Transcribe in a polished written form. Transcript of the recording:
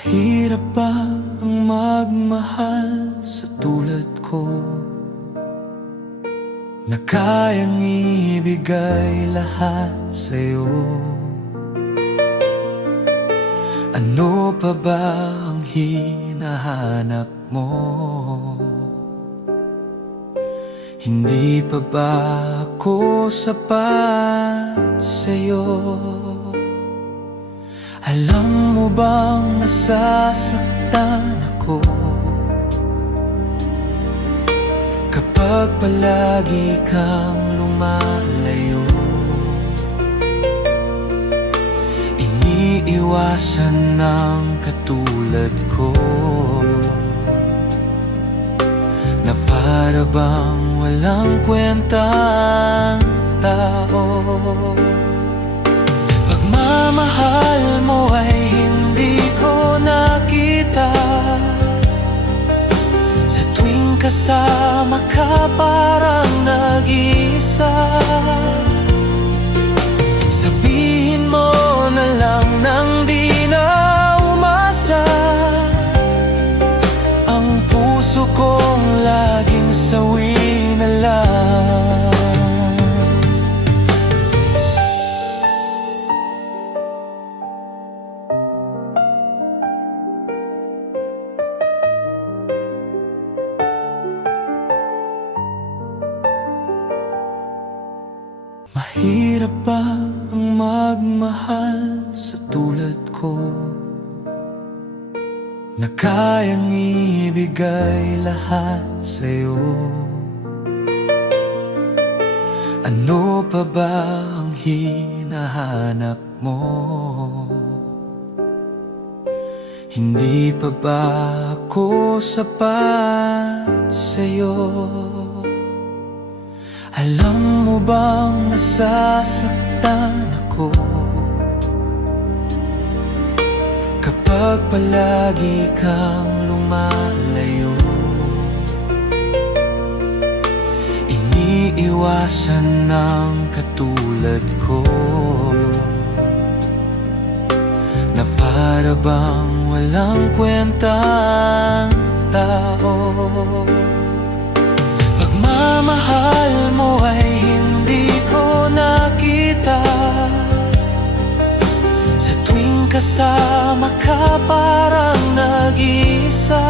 Mahirap ba ang magmahal sa tulad ko, na kayang ibigay lahat sa'yo? Ano pa ba ang hinahanap mo? Hindi pa ba ako sapat sa'yo? Alam mo bang nasasaktan ako kapag palagi kang lumalayo? Iniiwasan ng katulad ko na para bang walang kwentang tao. Pagmamahal mo ay hindi ko nakita, sa tuwing kasama ka parang nag-iisa. Sabihin mo na lang nang di na umasa, ang puso kong laging sawi na lang. Mahirap ba ang magmahal sa tulad ko, na kayang ibigay lahat sa'yo? Ano pa ba ang hinahanap mo? Hindi pa ba ako sapat sa'yo? Alam mo bang nasasaktan ako kapag palagi kang lumalayo? Iniiwasan ng katulad ko na para bang walang kwentang tao. Pagmamahal mo ay hindi ko nakita, sa tuwing kasama ka parang nag-iisa.